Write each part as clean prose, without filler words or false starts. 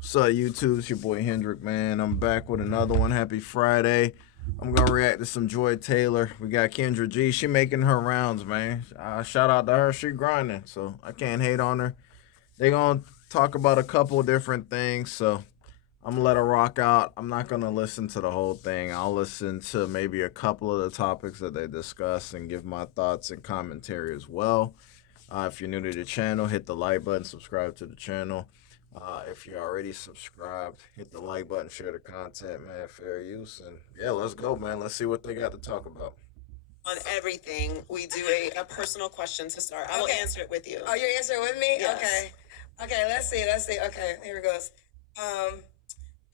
What's up, YouTube? It's your boy Hendrick, man. I'm back with another one. Happy Friday. I'm gonna react to some Joy Taylor. We got Kendra G. She making her rounds, man. Shout out to her. She grinding, so I can't hate on her. They gonna talk about a couple different things, so I'm gonna let her rock out. I'm not gonna listen to the whole thing. I'll listen to maybe a couple of the topics that they discuss and give my thoughts and commentary as well. If you're new to the channel, hit the like button, subscribe to the channel. If you're already subscribed, hit the like button, share the content, man. Fair use. And yeah, let's go, man. Let's see what they got to talk about. On everything, we do a personal question to start. I will answer it with you. Oh, you're answering with me? Yes. Okay. Okay, let's see. Okay, here it goes.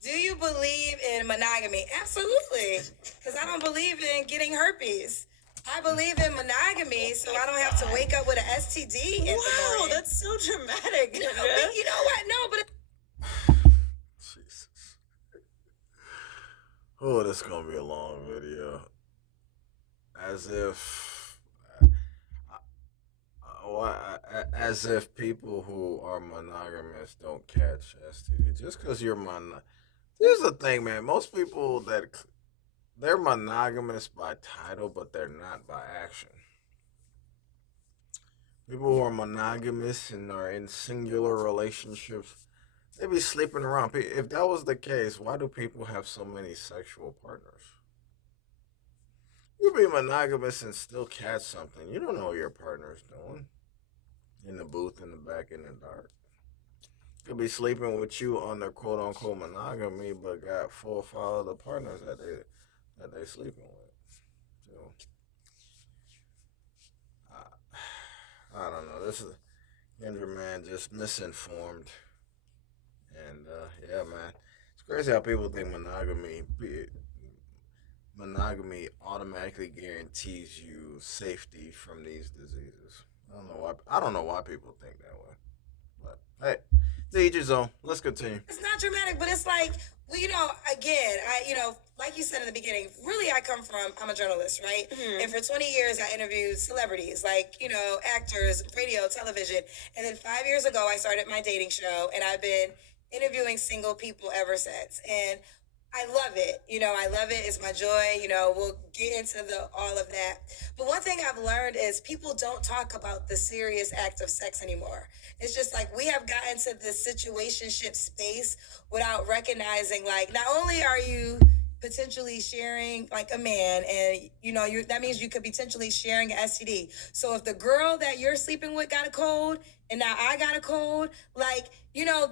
Do you believe in monogamy? Absolutely. Because I don't believe in getting herpes. I believe in monogamy, so I don't have to wake up with an STD in the Wow, morning. that's so dramatic. No, but you know what? No, but Jesus. Oh, this is gonna be a long video. As if, as if people who are monogamous don't catch STD just because you're Here's the thing, man. Most people that they're monogamous by title, but they're not by action. People who are monogamous and are in singular relationships, they be sleeping around. If that was the case, why do people have so many sexual partners? You be monogamous and still catch something. You don't know what your partner's doing in the booth in the back in the dark. Could be sleeping with you on their quote unquote monogamy, but got 4 or 5 other partners that they sleeping with. So I don't know. This is Kendra, man, just misinformed. And yeah, man, it's crazy how people think monogamy automatically guarantees you safety from these diseases. I don't know why people think that way. But hey, to each his own. Let's continue. it's not dramatic, but it's like, well, again, like you said in the beginning, really I'm a journalist, right? Mhm. And for 20 years, I interviewed celebrities, like, actors, radio, television. And then 5 years ago, I started my dating show, and I've been interviewing single people ever since. And I love it. I love it. It's my joy. We'll get into all of that. But one thing I've learned is people don't talk about the serious act of sex anymore. It's just like we have gotten to this situationship space without recognizing, like, not only are you potentially sharing like a man, and that means you could potentially sharing an STD. So if the girl that you're sleeping with got a cold and now I got a cold, like,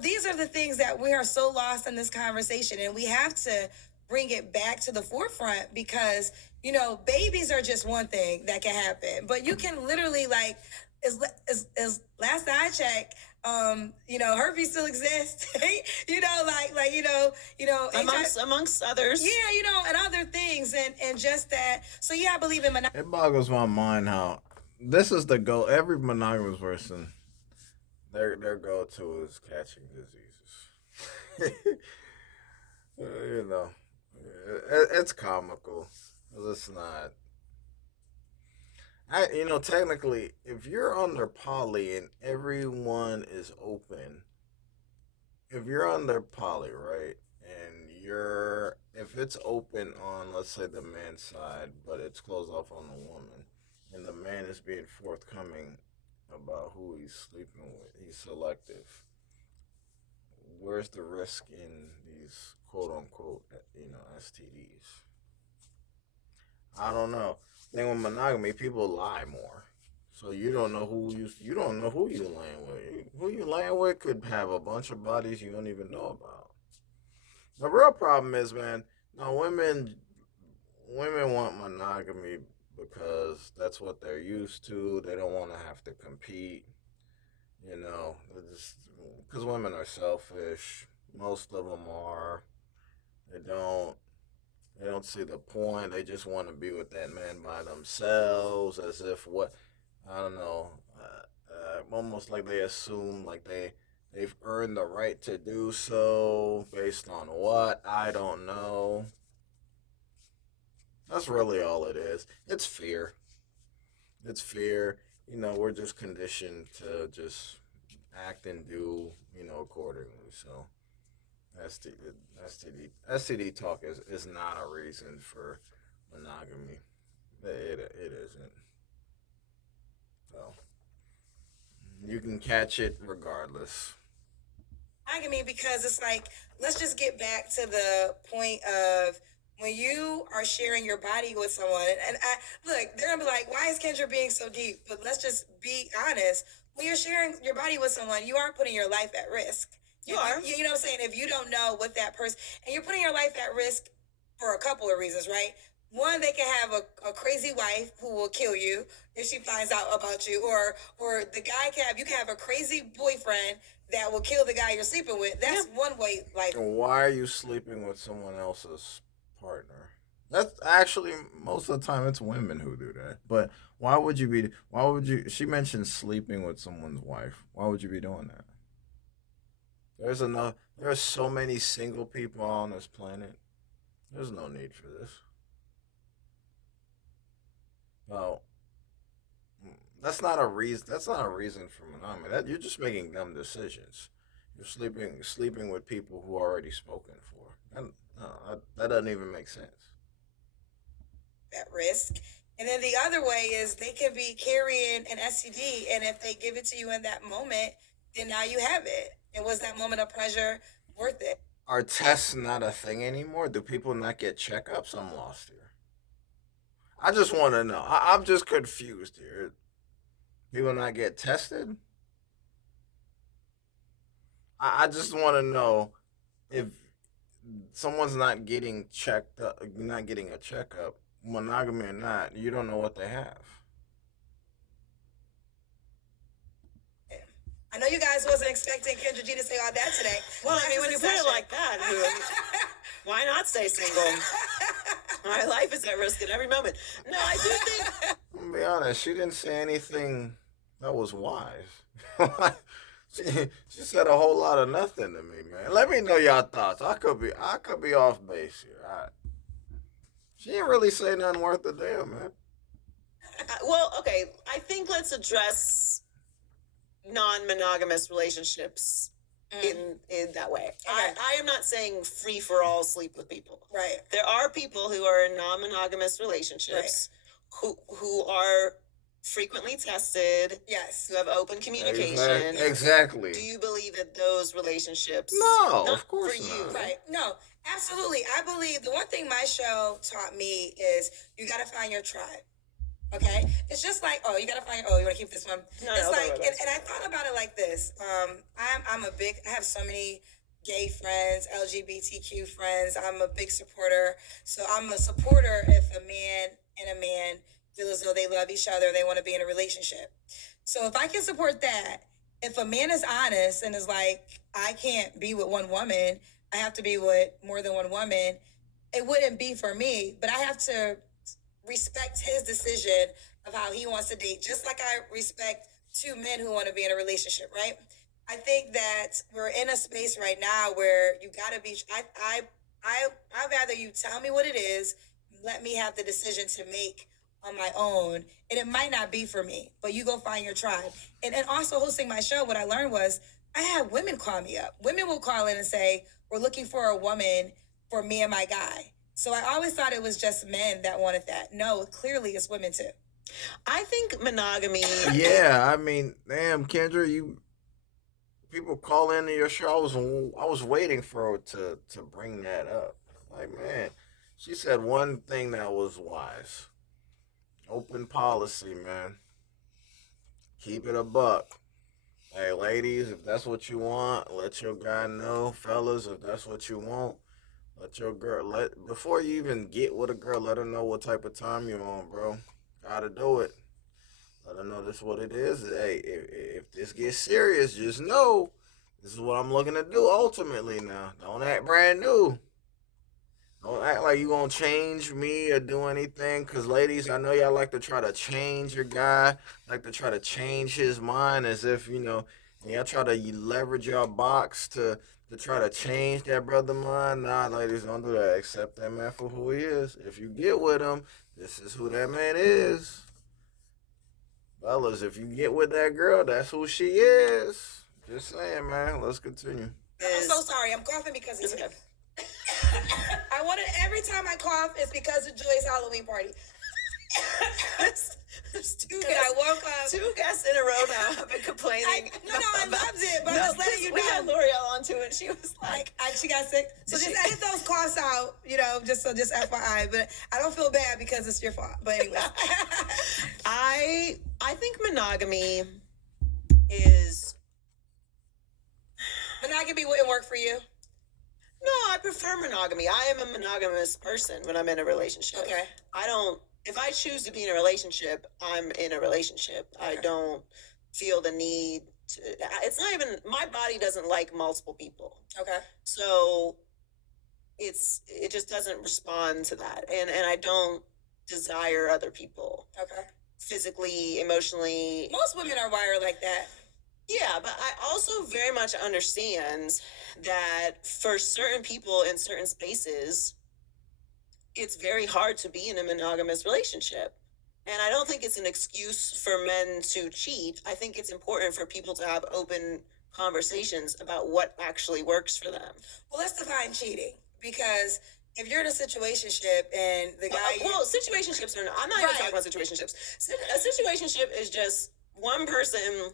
these are the things that we are so lost in this conversation, and we have to bring it back to the forefront because babies are just one thing that can happen, but you can literally, like, as last I checked, herpes still exists. Amongst others. Yeah, and other things, and just that. So yeah, I believe in monogamy. It boggles my mind how this is the goal. Every monogamous person, their go to is catching diseases. you know, it's comical. It's not. Technically, if you're under poly and everyone is open, if you're under poly, right, and if it's open on, let's say, the man's side, but it's closed off on the woman, and the man is being forthcoming about who he's sleeping with, he's selective. Where's the risk in these quote unquote, STDs? I don't know. Thing with monogamy, people lie more. So you don't know who you laying with. Who you laying with could have a bunch of bodies you don't even know about. The real problem is, man, now women want monogamy because that's what they're used to. They don't want to have to compete. Because women are selfish. Most of them are. They don't. They don't see the point. They just want to be with that man by themselves, as if what I don't know. Almost like they assume like they've earned the right to do so based on what I don't know. That's really all it is. It's fear. It's fear. We're just conditioned to just act and do, accordingly. So STD, STD talk is not a reason for monogamy. It isn't. So you can catch it regardless. Monogamy because it's like, let's just get back to the point of when you are sharing your body with someone. And I look, they're gonna be like, why is Kendra being so deep? But let's just be honest. When you're sharing your body with someone, you aren't putting your life at risk. You are. You know what I'm saying? If you don't know what that person, and you're putting your life at risk for a couple of reasons, right? One, they can have a crazy wife who will kill you if she finds out about you, or the guy can have, you can have a crazy boyfriend that will kill the guy you're sleeping with. That's one way. Like, Why are you sleeping with someone else's partner? That's actually most of the time it's women who do that. But why would you be? Why would you? She mentioned sleeping with someone's wife. Why would you be doing that? There's enough. There's so many single people on this planet. There's no need for this. Well, that's not a reason. That's not a reason for monogamy. That you're just making dumb decisions. You're sleeping with people who are already spoken for. No, that doesn't even make sense. at risk. And then the other way is they could be carrying an STD, and if they give it to you in that moment, then now you have it. And was that moment of pleasure worth it? Are tests not a thing anymore? Do people not get checkups? I'm lost here. I just want to know. I'm just confused here. People not get tested? I just want to know if someone's not getting checked up, not getting a checkup, monogamy or not, you don't know what they have. I know you guys wasn't expecting Kendra G to say all that today. Well, I mean, when you put it like that, why not stay single? My life is at risk at every moment. No, I do think. I'm gonna be honest, she didn't say anything that was wise. She said a whole lot of nothing to me, man. Let me know y'all thoughts. I could be off base here. She didn't really say nothing worth a damn, man. Well, okay. I think let's address non-monogamous relationships in that way. Okay. I am not saying free for all sleep with people. Right. There are people who are in non-monogamous relationships who are frequently tested, Yes. who have open communication. Exactly. Do you believe that those relationships? No, not of course for you. not. Right. No, absolutely. I believe the one thing my show taught me is you got to find your tribe. Okay, it's just like, oh, you gotta find. Oh, you want to keep this one? No, it's no, like, no, no, and I thought about it like this. I'm a big. I have so many gay friends, LGBTQ friends. I'm a big supporter. So I'm a supporter if a man and a man feel as though they love each other, they want to be in a relationship. So if I can support that, if a man is honest and is like, I can't be with one woman, I have to be with more than one woman. It wouldn't be for me, but I have to respect his decision of how he wants to date, just like I respect two men who want to be in a relationship, right? I think that we're in a space right now where you gotta be. I'd rather you tell me what it is, let me have the decision to make on my own, and it might not be for me, but you go find your tribe. And also hosting my show, what I learned was I had women call me up. Women will call in and say, "We're looking for a woman for me and my guy." So I always thought it was just men that wanted that. No, clearly it's women too. I think monogamy. Yeah, I mean, damn, Kendra, you people call into your show. I was waiting for her to bring that up. Like, man, she said one thing that was wise. Open policy, man. Keep it a buck. Hey, ladies, if that's what you want, let your guy know. Fellas, if that's what you want, let your girl let before you even get with a girl, let her know what type of time you're on, bro. Gotta do it. Let her know this is what it is. Hey, if this gets serious, just know this is what I'm looking to do ultimately now. Don't act brand new. Don't act like you gonna change me or do anything. Cause ladies, I know y'all like to try to change your guy, like to try to change his mind as if, and y'all try to leverage your box to try to change that brother mind. Nah, ladies, don't do that. Accept that man for who he is. If you get with him, this is who that man is. Fellas, if you get with that girl, that's who she is. Just saying, man. Let's continue. I'm so sorry. I'm coughing because of you. Okay. I wanted every time I cough, it's because of Julia's Halloween party. There's two Because I woke up. Two guests in a row now have been complaining. I loved it, but I'm just letting you know. We had L'Oreal on too, and she was like, she got sick. So just edit those coughs out, just FYI. But I don't feel bad because it's your fault. But anyway, I think monogamy wouldn't work for you. No, I prefer monogamy. I am a monogamous person when I'm in a relationship. Okay. If I choose to be in a relationship, I'm in a relationship. Okay. I don't feel the need to, it's not even, my body doesn't like multiple people. Okay. So it just doesn't respond to that. And I don't desire other people. Okay. Physically, emotionally. Most women are wired like that. Yeah, but I also very much understand that for certain people in certain spaces, it's very hard to be in a monogamous relationship. And I don't think it's an excuse for men to cheat. I think it's important for people to have open conversations about what actually works for them. Well, let's define cheating, because if you're in a situationship and the guy... situationships are not... I'm not even talking about situationships. A situationship is just one person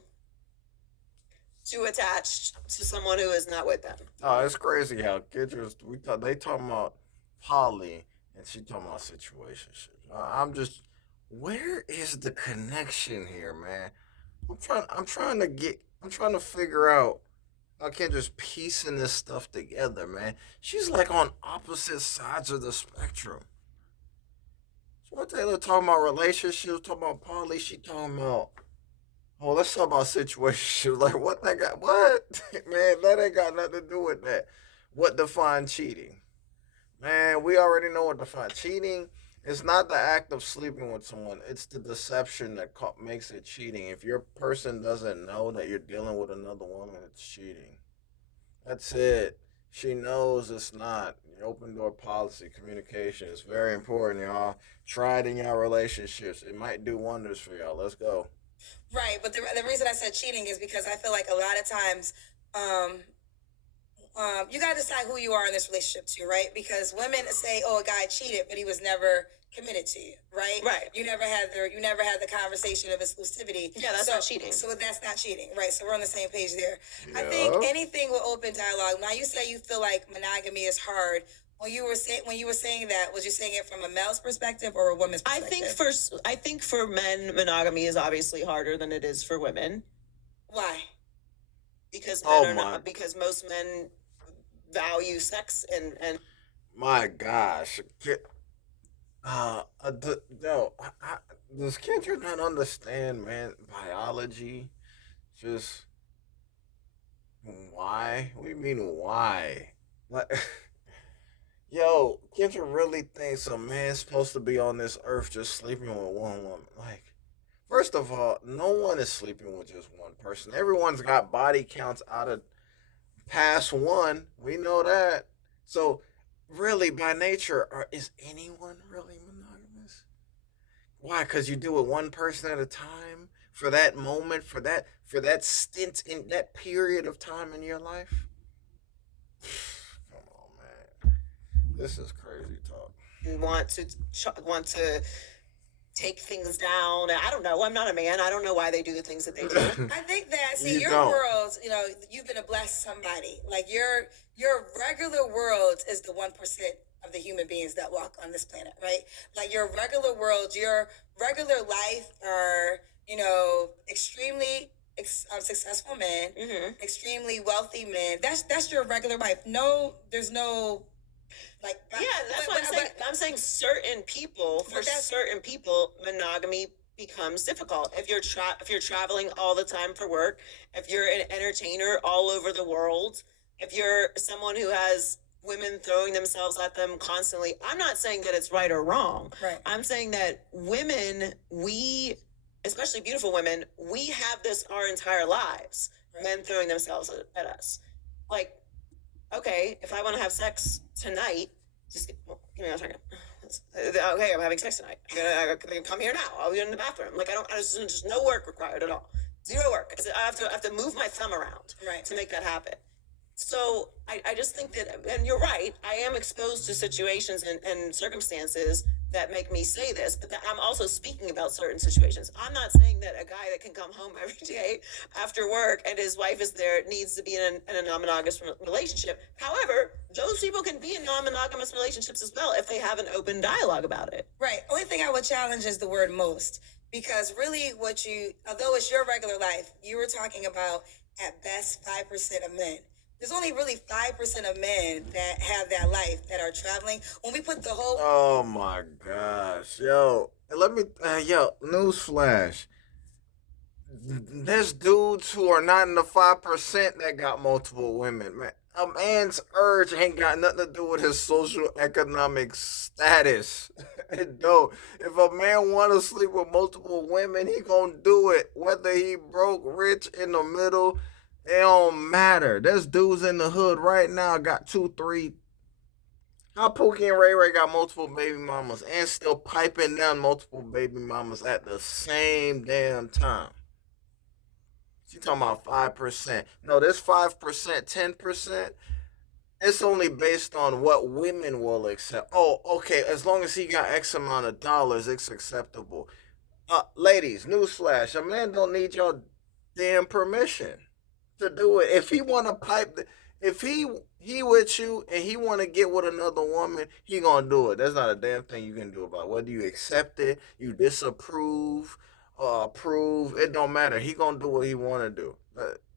too attached to someone who is not with them. Oh, it's crazy how Kendra's... They talking about poly, and she talking about situationships. I'm just... Where is the connection here, man? I'm trying to figure out... I can't just piecing this stuff together, man. She's like on opposite sides of the spectrum. So what Taylor talking about relationships, talking about poly, she talking about, oh, let's talk about situations. Like what that got? What man? That ain't got nothing to do with that. What defines cheating? Man, we already know what defines cheating. It's not the act of sleeping with someone. It's the deception that makes it cheating. If your person doesn't know that you're dealing with another woman, it's cheating. That's it. She knows it's not. Open door policy, communication is very important, y'all. Try it in your relationships. It might do wonders for y'all. Let's go. Right, but the reason I said cheating is because I feel like a lot of times, you gotta decide who you are in this relationship too, right? Because women say, "Oh, a guy cheated, but he was never committed to you," right? Right. You never had the conversation of exclusivity. Yeah, that's not cheating. So that's not cheating, right? So we're on the same page there. Yeah. I think anything with open dialogue. Now you say you feel like monogamy is hard. When you were saying that, was you saying it from a male's perspective or a woman's perspective? I think for men, monogamy is obviously harder than it is for women. Why? Because because most men value sex and my gosh. Does Kendra not understand, man, biology? Just why? What do you mean why? Like, yo, Kendra really thinks a man's supposed to be on this earth just sleeping with one woman. Like, first of all, no one is sleeping with just one person. Everyone's got body counts out of past one. We know that. So, really, by nature, is anyone really monogamous? Why? Because you do it one person at a time for that moment, for that stint in that period of time in your life. Come on, man. This is crazy talk. Want to take things down. I don't know. I'm not a man. I don't know why they do the things that they do. I think that your world, you've been a blessed somebody. Like your regular world is the 1% of the human beings that walk on this planet, right? Like your regular world, your regular life are, extremely successful men, extremely wealthy men. That's your regular life. No, there's no. That's what I'm saying. I'm saying certain people, certain people, monogamy becomes difficult. If you're traveling all the time for work, if you're an entertainer all over the world, if you're someone who has women throwing themselves at them constantly, I'm not saying that it's right or wrong. Right. I'm saying that women, especially beautiful women, we have this our entire lives. Right. Men throwing themselves at us. Like, okay, if I want to have sex tonight, just give me a second. Okay, I'm having sex tonight. I'm gonna come here now. I'll be in the bathroom. Like there's just no work required at all. Zero work. I have to move my thumb around to make that happen. So I just think that, and you're right, I am exposed to situations and circumstances that make me say this, but I'm also speaking about certain situations. I'm not saying that a guy that can come home every day after work and his wife is there needs to be in a non-monogamous relationship. However, those people can be in non-monogamous relationships as well if they have an open dialogue about it. Right. Only thing I would challenge is the word most. Because really, although it's your regular life, you were talking about at best 5% of men. There's only really 5% of men that have that life that are traveling. When we put the whole. Oh my gosh, yo, newsflash. There's dudes who are not in the 5% that got multiple women, man. A man's urge ain't got nothing to do with his social economic status. It don't. If a man want to sleep with multiple women, he gonna do it. Whether he broke, rich, in the middle, it don't matter. There's dudes in the hood right now got two, three. How Pookie and Ray Ray got multiple baby mamas and still piping down multiple baby mamas at the same damn time. She talking about 5%. No, this 5%, 10%, it's only based on what women will accept. Oh, okay, as long as he got X amount of dollars, it's acceptable. Ladies, newsflash, a man don't need your damn permission to do it. If he wanna if he with you and he wanna get with another woman, he gonna do it. There's not a damn thing you can do about it. Whether you accept it, you disapprove, approve, it don't matter. He gonna do what he wanna do,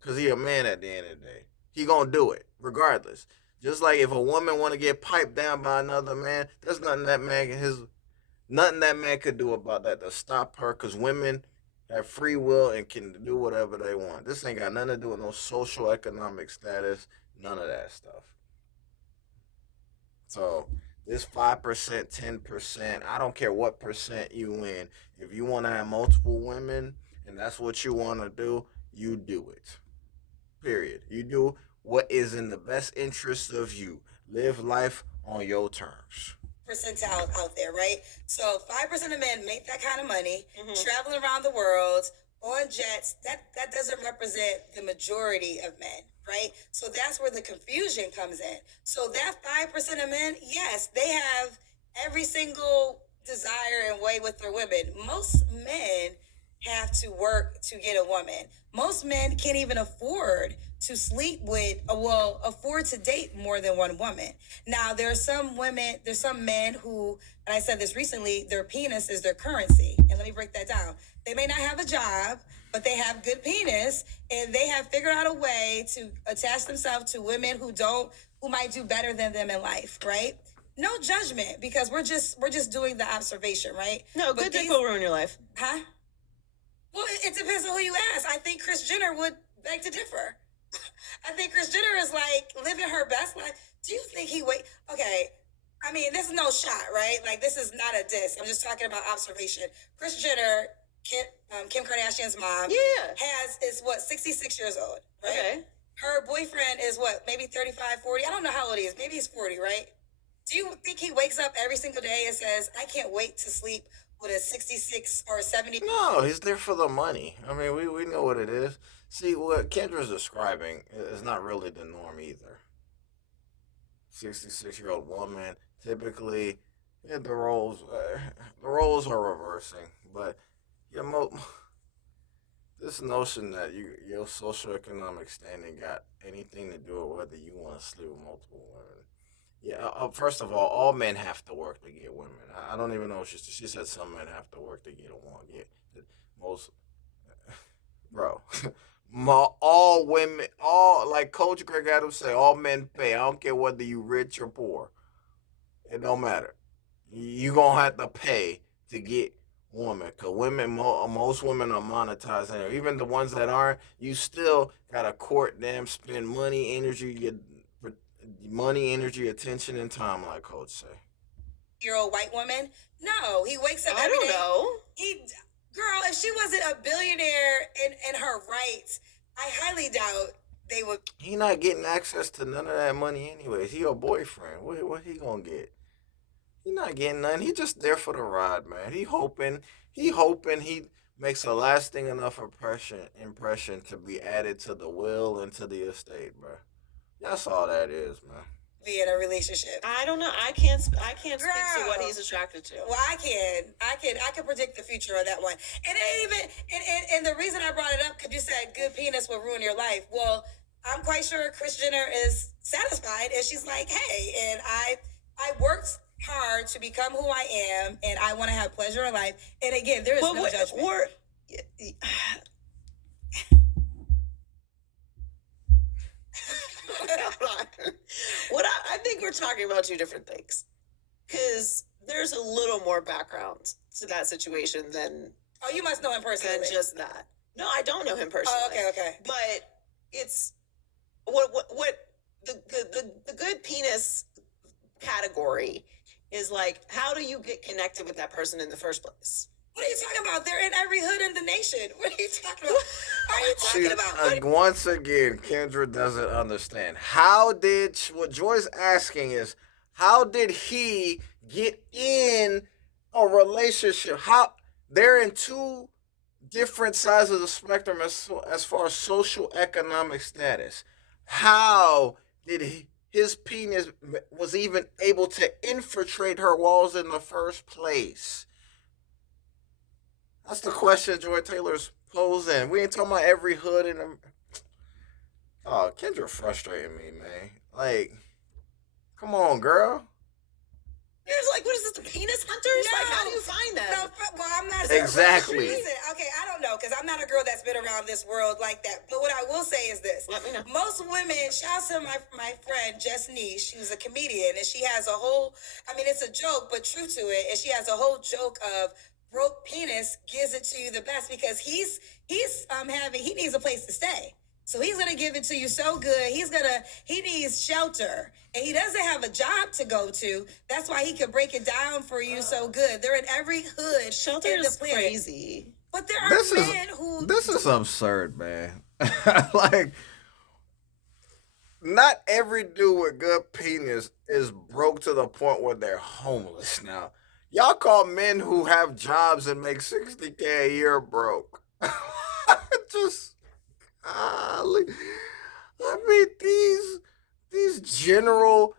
cause he a man at the end of the day. He gonna do it regardless. Just like if a woman wanna get piped down by another man, there's nothing that man could do about that to stop her. Cause women have free will and can do whatever they want. This ain't got nothing to do with no social economic status, none of that stuff. So this 5%, 10%, I don't care what percent you win. If you want to have multiple women and that's what you want to do, you do it. Period. You do what is in the best interest of you. Live life on your terms. Percentile out there, right? So 5% of men make that kind of money, traveling around the world on jets. That doesn't represent the majority of men, right? So that's where the confusion comes in. So that 5% of men, yes, they have every single desire and way with their women. Most men have to work to get a woman. Most men can't even afford to sleep with, afford to date more than one woman. Now, there's some men who, and I said this recently, their penis is their currency. And let me break that down. They may not have a job, but they have good penis, and they have figured out a way to attach themselves to women who might do better than them in life, right? No judgment, because we're just doing the observation, right? No, good dick will ruin your life. Huh? Well, it depends on who you ask. I think Kris Jenner would beg to differ. I think Kris Jenner is like living her best life. Do you think he wait? Okay, I mean, this is no shot, right? Like, this is not a diss. I'm just talking about observation. Kris Jenner, Kim Kardashian's mom, Yeah. is what, 66 years old, right? Okay. Her boyfriend is what, maybe 35, 40? I don't know how old he is. Maybe he's 40, right? Do you think he wakes up every single day and says, I can't wait to sleep with a 66 or 70? No, he's there for the money. I mean, we know what it is. See, what Kendra's describing is not really the norm either. 66-year-old woman, typically, yeah, the roles are reversing. But yeah, this notion that your socioeconomic standing got anything to do with whether you want to sleep with multiple women. Yeah, first of all men have to work to get women. I don't even know if she said some men have to work to get a woman. Yeah, most, bro. All women, all like Coach Greg Adams say, all men pay. I don't care whether you rich or poor. It don't matter. You gonna have to pay to get women. Cause most women are monetizing. Even the ones that aren't, you still gotta court them, spend money, energy, attention, and time, like Coach say. Year old white woman? No, he wakes up I every don't day. know. Girl, if she wasn't a billionaire in her rights, I highly doubt they would. He not getting access to none of that money anyways. He your boyfriend. What he gonna get? He not getting none. He just there for the ride, man. He hoping he makes a lasting enough impression to be added to the will and to the estate, bro. That's all that is, man. Be in a relationship. I don't know. I can't speak to what he's attracted to. Well, I can predict the future of that one. And it even and the reason I brought it up, because you said good penis will ruin your life. Well, I'm quite sure Kris Jenner is satisfied, and she's like, hey, and I worked hard to become who I am, and I want to have pleasure in life. And again, there is no judgment. What I think we're talking about two different things, because there's a little more background to that situation than. Oh, you must know him personally. Than just that. No, I don't know him personally. Oh, okay. But it's what the good penis category is like. How do you get connected with that person in the first place? What are you talking about? They're in every hood in the nation. What are you talking about? Are you talking about? Once again, Kendra doesn't understand. How did what Joy's asking is, how did he get in a relationship? How they're in two different sides of the spectrum as far as social economic status. How did his penis was even able to infiltrate her walls in the first place? That's the question Joy Taylor's posing. We ain't talking about every hood in the. Oh, Kendra frustrating me, man. Like, come on, girl. It's like, what is this, the penis hunters? No. Like, how do you find them? No, well, I'm not sure. Exactly. Okay, I don't know, because I'm not a girl that's been around this world like that. But what I will say is this. Let me know. Most women, shouts to my friend, Jess Niche, she was a comedian, and she has a whole, it's a joke, but true to it, and she has a whole joke of broke penis gives it to you the best, because he needs a place to stay. So he's gonna give it to you so good. He needs shelter, and he doesn't have a job to go to. That's why he can break it down for you so good. They're in every hood. Shelter in the is planet. crazy. But there are men who. This is absurd, man. Like, not every dude with good penis is broke to the point where they're homeless. Now, y'all call men who have jobs and make $60K a year broke. Just. These general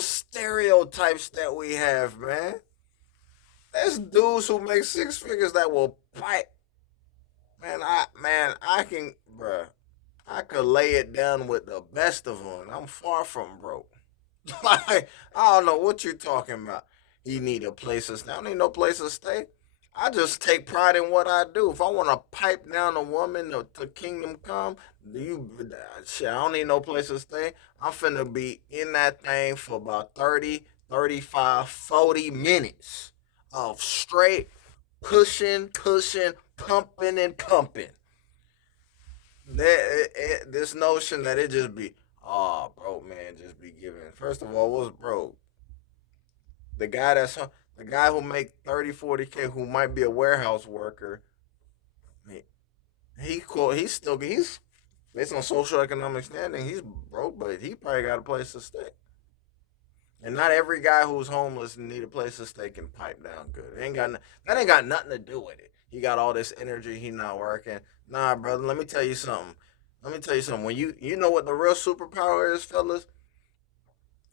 stereotypes that we have, man. There's dudes who make six figures that will fight. I could lay it down with the best of them. I'm far from broke. Like, I don't know what you're talking about. You need a place to stay. I don't need no place to stay. I just take pride in what I do. If I want to pipe down a woman to kingdom come, I don't need no place to stay. I'm finna be in that thing for about 30, 35, 40 minutes of straight pushing, pumping, and pumping. This notion that it just be, oh, broke man, just be giving. First of all, what's broke? The guy who make 30, 40K, who might be a warehouse worker, he's based on social economic standing, he's broke, but he probably got a place to stay. And not every guy who's homeless and need a place to stay can pipe down good. That ain't got nothing to do with it. He got all this energy, he not working. Nah, brother, let me tell you something. When you know what the real superpower is, fellas?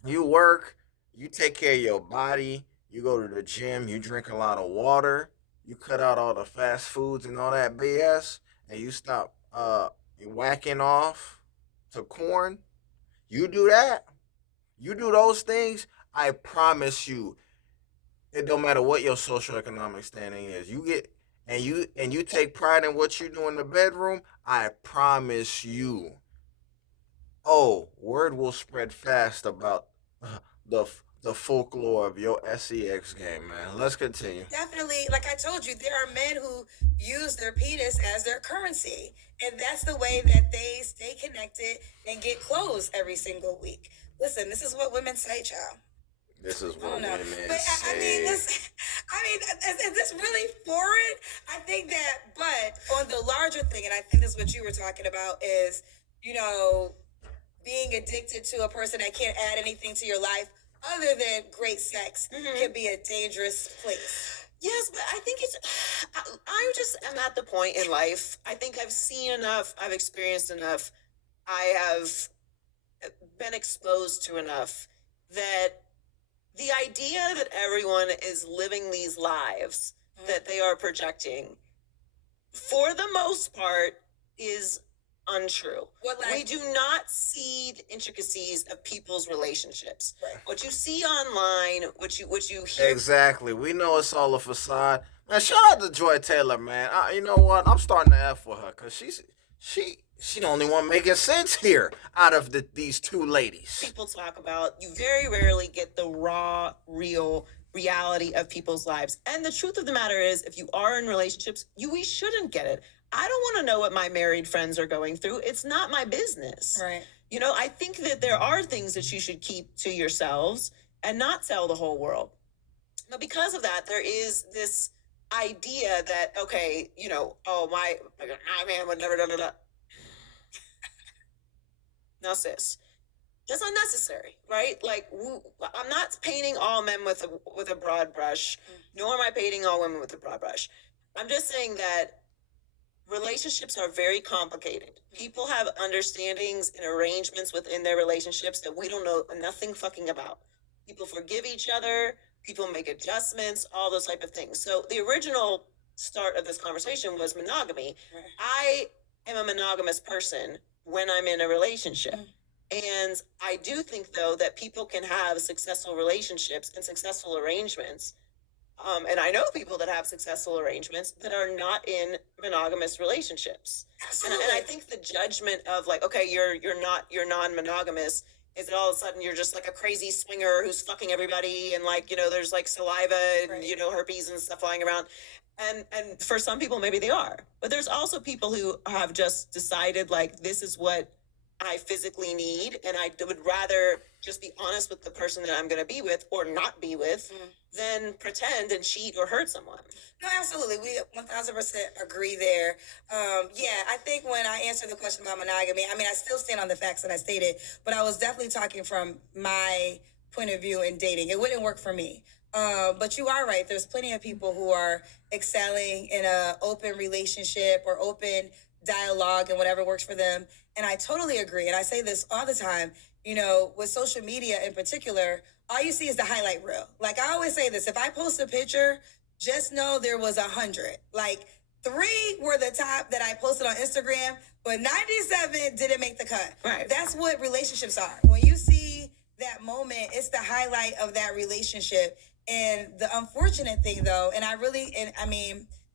You work, you take care of your body, you go to the gym, you drink a lot of water, you cut out all the fast foods and all that BS, and you stop whacking off to corn. You do that, you do those things, I promise you, it don't matter what your social economic standing is. You take pride in what you do in the bedroom, I promise you. Oh, word will spread fast about the folklore of your sex game, man. Let's continue. Definitely, like I told you, there are men who use their penis as their currency, and that's the way that they stay connected and get clothes every single week. Listen, this is what women say, child. This is what women say. Is this really foreign? I think that, but on the larger thing, and I think this is what you were talking about, is, being addicted to a person that can't add anything to your life other than great sex can be a dangerous place. Yes, but I think I just am at the point in life. I think I've seen enough. I've experienced enough I have been exposed to enough that the idea that everyone is living these lives that they are projecting, for the most part, is untrue. We do not see the intricacies of people's relationships. Right. What you see online, what you hear. Exactly. We know it's all a facade. Man, shout out to Joy Taylor, man. You know what? I'm starting to F with her because she the only one making sense here out of these two ladies. People talk about, you very rarely get the raw, real reality of people's lives. And the truth of the matter is, if you are in relationships, we shouldn't get it. I don't want to know what my married friends are going through. It's not my business. Right. I think that there are things that you should keep to yourselves and not tell the whole world. But because of that, there is this idea that, okay, oh, my man would never, Now, sis, that's unnecessary, right? Like, I'm not painting all men with a broad brush, nor am I painting all women with a broad brush. I'm just saying that relationships are very complicated. People have understandings and arrangements within their relationships that we don't know nothing fucking about. People forgive each other, people make adjustments, all those type of things. So the original start of this conversation was monogamy. Right. I am a monogamous person when I'm in a relationship. And I do think, though, that people can have successful relationships and successful arrangements. And I know people that have successful arrangements that are not in monogamous relationships. And I think the judgment of, like, okay, you're non-monogamous, is that all of a sudden you're just like a crazy swinger who's fucking everybody, and, like, there's like saliva and right. Herpes and stuff flying around. And for some people, maybe they are. But there's also people who have just decided, like, this is what I physically need, and I would rather just be honest with the person that I'm going to be with or not be with than pretend and cheat or hurt someone. No, absolutely. We 1000% agree there. Yeah, I think when I answered the question about monogamy, I mean, I still stand on the facts that I stated, but I was definitely talking from my point of view in dating. It wouldn't work for me. But you are right. There's plenty of people who are excelling in an open relationship or open dialogue and whatever works for them. And I totally agree. And I say this all the time, with social media in particular, all you see is the highlight reel. Like, I always say this, if I post a picture, just know there was 100. Like, 3 were the top that I posted on Instagram, but 97 didn't make the cut. Right. That's what relationships are. When you see that moment, it's the highlight of that relationship. And the unfortunate thing, though,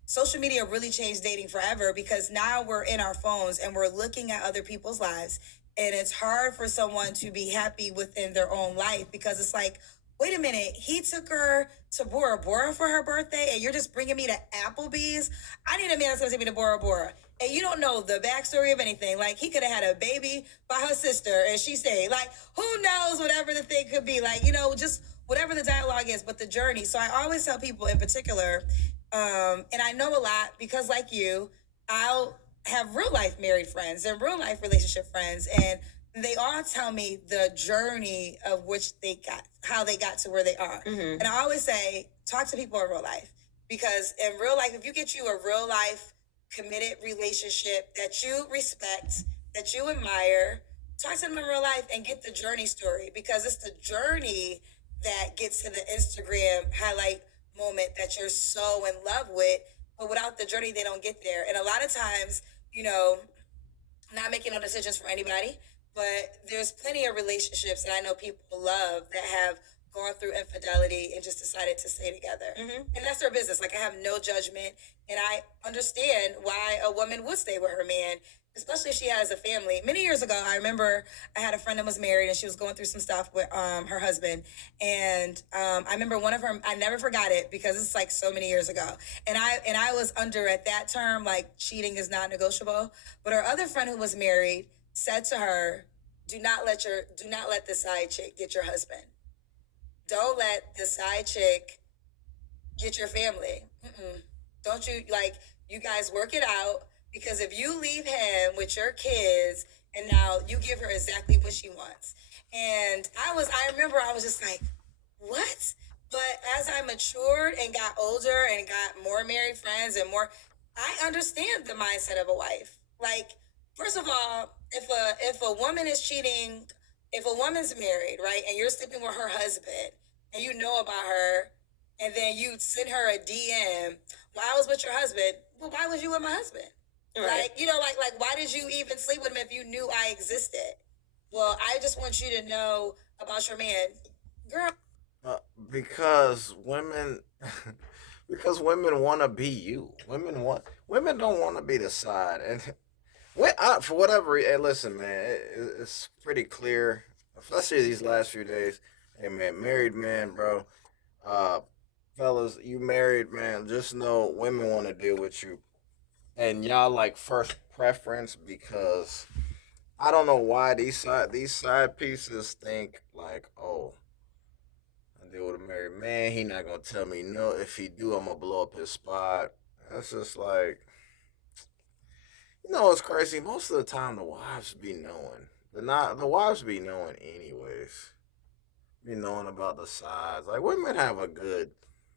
social media really changed dating forever, because now we're in our phones and we're looking at other people's lives. And it's hard for someone to be happy within their own life, because it's like, wait a minute, he took her to Bora Bora for her birthday and you're just bringing me to Applebee's? I need a man that's going to take me to Bora Bora. And you don't know the backstory of anything. Like, he could have had a baby by her sister and she stayed. Like, who knows, whatever the thing could be. Like, just whatever the dialogue is, but the journey. So I always tell people in particular, and I know a lot because, like you, I'll have real life married friends and real life relationship friends, and they all tell me the journey of which they got, how they got to where they are. And I always say, talk to people in real life, because in real life, if you get you a real life committed relationship that you respect, that you admire, talk to them in real life and get the journey story, because it's the journey that gets to the Instagram highlight moment that you're so in love with, but without the journey, they don't get there. And a lot of times, not making no decisions for anybody, but there's plenty of relationships that I know people love that have gone through infidelity and just decided to stay together. And that's their business. Like, I have no judgment, and I understand why a woman would stay with her man, especially if she has a family. Many years ago, I remember I had a friend that was married and she was going through some stuff with her husband. And I remember one of her, I never forgot it because it's like so many years ago. And I was under, at that term, like, cheating is not negotiable. But her other friend who was married said to her, do not let the side chick get your husband. Don't let the side chick get your family. Don't you, like, you guys work it out. Because if you leave him with your kids and now you give her exactly what she wants. And I remember I was just like, what? But as I matured and got older and got more married friends and more, I understand the mindset of a wife. Like, first of all, if a woman is cheating, if a woman's married, right, and you're sleeping with her husband, and you know about her, and then you send her a DM, "Well, I was with your husband." Well, why was you with my husband? Right. Like, like why did you even sleep with him if you knew I existed? Well, I just want you to know about your man, girl. Uh, because women, because women want to be you. Women don't want to be the side, and for whatever reason, hey, listen, man, it's pretty clear, especially these last few days. Hey, man, married man, bro. Uh, fellas, you married, man. Just know women want to deal with you, and y'all like first preference because I don't know why these side pieces think like, oh, I deal with a married man. He not gonna tell me no. If he do, I'm gonna blow up his spot. That's just like, it's crazy. Most of the time, the wives be knowing. The wives be knowing anyways. Be knowing about the sides. Like women have a good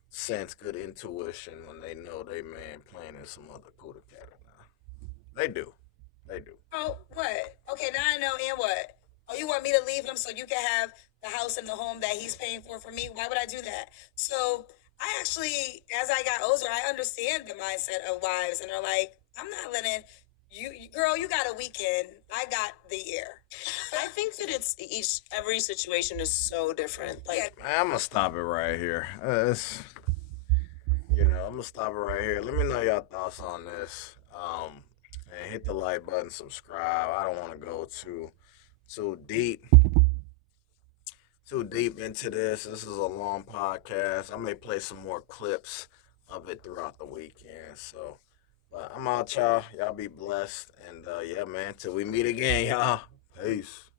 sense, good intuition when they know they man playing in some other cooler cat now. They do. They do. Oh, what? Okay, now I know. And what? Oh, you want me to leave him so you can have the house and the home that he's paying for me? Why would I do that? So I actually, as I got older, I understand the mindset of wives, and are like, I'm not letting girl. You got a weekend. I got the year. I think that every situation is so different. Like, Yeah. Man, I'm gonna stop it right here. I'm gonna stop it right here. Let me know your thoughts on this. And hit the like button, subscribe. I don't want to go too deep too deep into this. This is a long podcast. I may play some more clips of it throughout the weekend. So, but I'm out, y'all. Y'all be blessed, and yeah, man. Till we meet again, y'all. Peace.